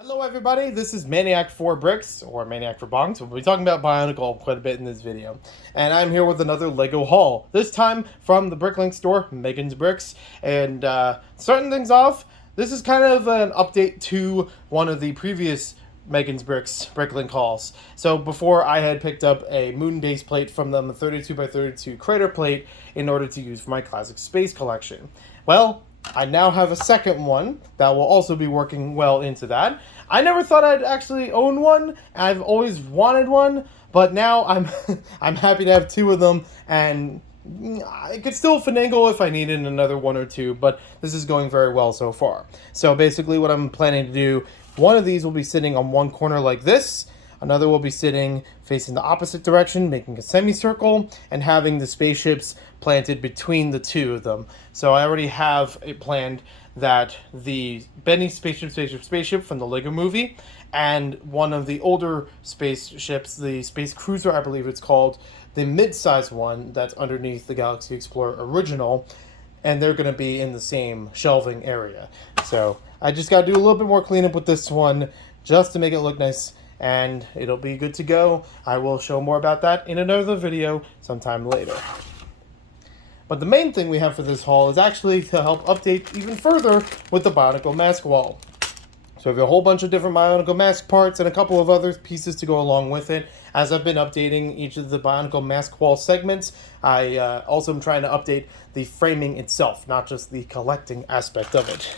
Hello everybody, this is Maniac for Bricks, or Maniac for Bongs. We'll be talking about Bionicle quite a bit in this video. And I'm here with another LEGO haul, this time from the Bricklink store, Megan's Bricks. And starting things off, this is kind of an update to one of the previous Megan's Bricks Bricklink hauls. So before I had picked up a moon base plate from them, a 32x32 crater plate, in order to use for my classic space collection. Well, I now have a second one that will also be working well into that. I never thought I'd actually own one. I've always wanted one, but now I'm I'm happy to have two of them, and I could still finagle if I needed another one or two, but this is going very well so far. So basically what I'm planning to do, one of these will be sitting on one corner like this. Another will be sitting facing the opposite direction, making a semicircle, and having the spaceships planted between the two of them. So I already have it planned that the Benny spaceship from the Lego movie, and one of the older spaceships, the Space Cruiser, I believe it's called, the mid-sized one that's underneath the Galaxy Explorer original, and they're going to be in the same shelving area. So I just got to do a little bit more cleanup with this one just to make it look nice, and it'll be good to go. I will show more about that in another video sometime later. But the main thing we have for this haul is actually to help update even further with the Bionicle mask wall. So we have a whole bunch of different Bionicle mask parts and a couple of other pieces to go along with it. As I've been updating each of the Bionicle mask wall segments, I also am trying to update the framing itself, not just the collecting aspect of it.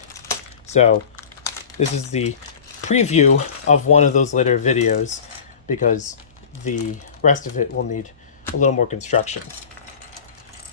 So this is the preview of one of those later videos, because the rest of it will need a little more construction.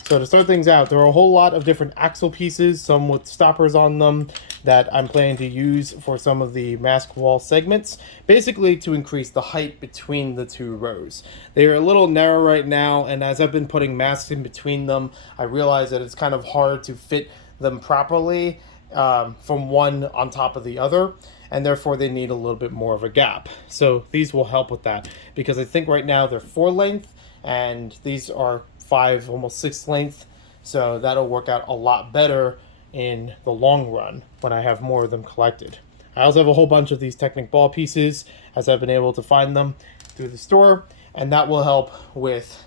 So to start things out, there are a whole lot of different axle pieces, some with stoppers on them, that I'm planning to use for some of the mask wall segments, basically to increase the height between the two rows. They are a little narrow right now, and as I've been putting masks in between them, I realize that it's kind of hard to fit them properly from one on top of the other, and therefore they need a little bit more of a gap. So these will help with that, because I think right now they're 4 length, and these are 5, almost 6 length, so that'll work out a lot better in the long run when I have more of them collected. I also have a whole bunch of these Technic ball pieces, as I've been able to find them through the store, and that will help with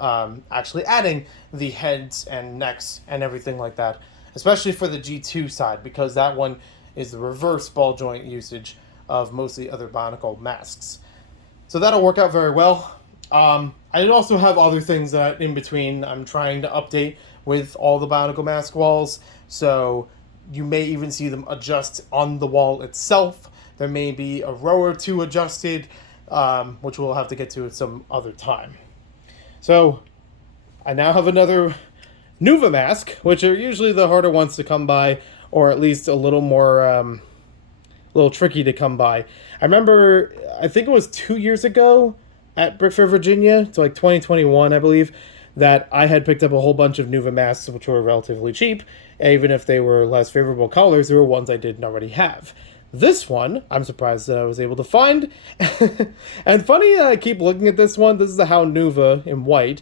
actually adding the heads and necks and everything like that, especially for the G2 side, because that one is the reverse ball joint usage of most of the other Bionicle masks. So that'll work out very well. I also have other things that in between I'm trying to update with all the Bionicle mask walls, so you may even see them adjust on the wall itself. There may be a row or two adjusted, which we'll have to get to at some other time. So I now have another Nuva mask, which are usually the harder ones to come by, or at least a little more a little tricky to come by. I remember, I think it was 2 years ago at Brick Fair, Virginia, so like 2021, I believe, that I had picked up a whole bunch of Nuva masks, which were relatively cheap. Even if they were less favorable colors, there were ones I didn't already have. This one, I'm surprised that I was able to find. And funny, I keep looking at this one. This is the Hound Nuva in white.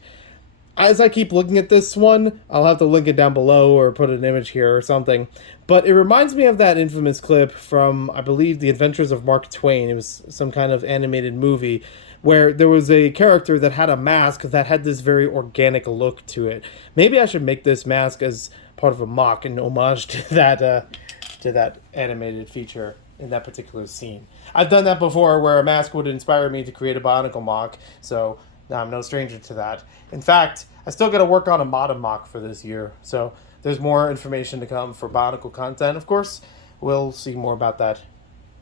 As I keep looking at this one, I'll have to link it down below or put an image here or something. But it reminds me of that infamous clip from, I believe, The Adventures of Mark Twain. It was some kind of animated movie where there was a character that had a mask that had this very organic look to it. Maybe I should make this mask as part of a mock in homage to that animated feature in that particular scene. I've done that before, where a mask would inspire me to create a Bionicle mock, so I'm no stranger to that. In fact, I still got to work on a Modem mock for this year, so there's more information to come for Bionicle content. Of course, we'll see more about that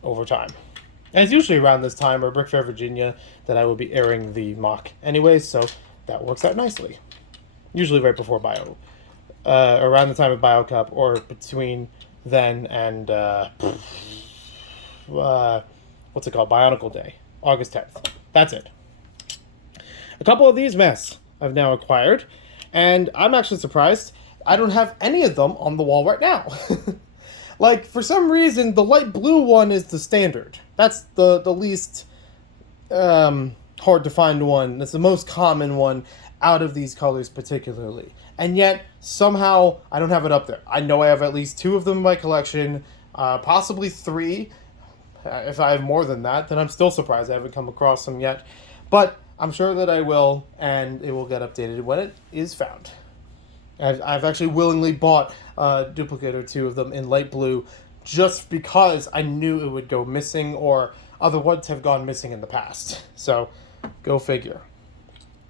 over time. And it's usually around this time, or Brick Fair, Virginia, that I will be airing the mock anyways, so that works out nicely. Usually right before Bio. Around the time of Bio Cup, or between then and, what's it called? Bionicle Day. August 10th. That's it. A couple of these masks I've now acquired, and I'm actually surprised I don't have any of them on the wall right now. Like, for some reason, the light blue one is the standard. That's the least hard to find one. That's the most common one out of these colors particularly. And yet, somehow, I don't have it up there. I know I have at least 2 of them in my collection, possibly 3. If I have more than that, then I'm still surprised I haven't come across them yet. But I'm sure that I will, and it will get updated when it is found. I've actually willingly bought a duplicate or two of them in light blue just because I knew it would go missing or other ones have gone missing in the past. So, go figure.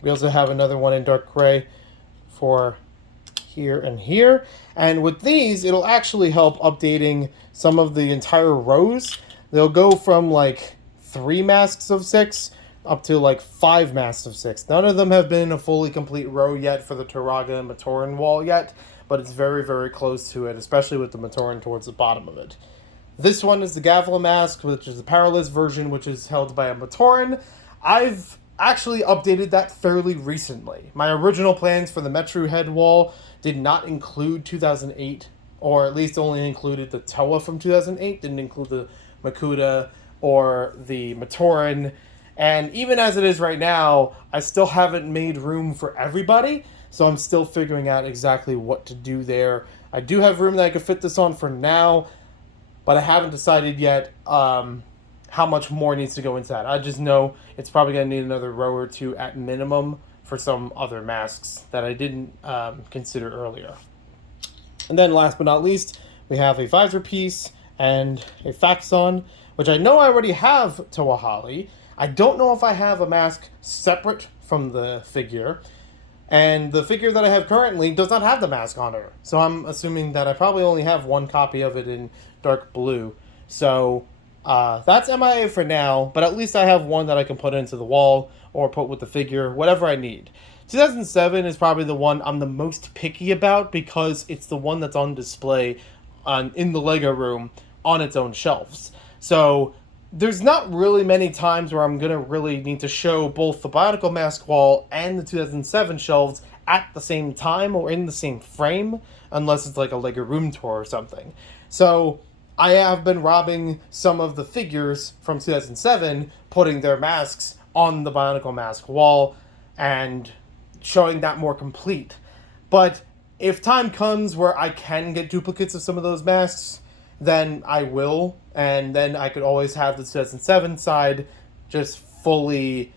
We also have another one in dark gray for here and here. And with these, it'll actually help updating some of the entire rows. They'll go from like 3 masks of 6 up to like 5 masks of 6. None of them have been a fully complete row yet for the Turaga and Matoran wall yet, but it's very, very close to it, especially with the Matoran towards the bottom of it. This one is the Gavla mask, which is the powerless version, which is held by a Matoran. I've actually updated that fairly recently. My original plans for the Metru head wall did not include 2008, or at least only included the Toa from 2008, didn't include the Makuta or the Matoran. And even as it is right now, I still haven't made room for everybody, so I'm still figuring out exactly what to do there. I do have room that I could fit this on for now, but I haven't decided yet how much more needs to go into that. I just know it's probably going to need another row or two at minimum for some other masks that I didn't consider earlier. And then last but not least, we have a visor piece and a Faxon, which I know I already have Tawahali. I don't know if I have a mask separate from the figure. And the figure that I have currently does not have the mask on her. So I'm assuming that I probably only have one copy of it in dark blue. So that's MIA for now, but at least I have one that I can put into the wall or put with the figure, whatever I need. 2007 is probably the one I'm the most picky about because it's the one that's on display in the Lego room on its own shelves. So there's not really many times where I'm going to really need to show both the Bionicle mask wall and the 2007 shelves at the same time or in the same frame, unless it's like a Lego room tour or something. So I have been robbing some of the figures from 2007, putting their masks on the Bionicle mask wall and showing that more complete. But if time comes where I can get duplicates of some of those masks, then I will, and then I could always have the 2007 side just fully,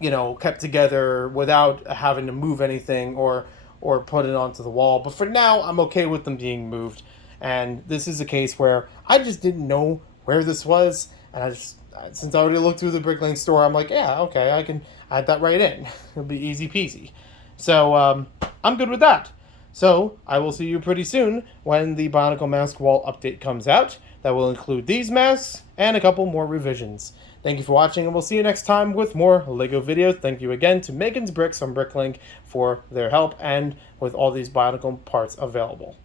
kept together without having to move anything or put it onto the wall. But for now, I'm okay with them being moved. And this is a case where I just didn't know where this was, and since I already looked through the Bricklink store, I'm like, yeah, okay, I can add that right in. It'll be easy peasy. So I'm good with that. So I will see you pretty soon when the Bionicle Mask Wall update comes out. That will include these masks and a couple more revisions. Thank you for watching, and we'll see you next time with more LEGO videos. Thank you again to Megan's Bricks on Bricklink for their help and with all these Bionicle parts available.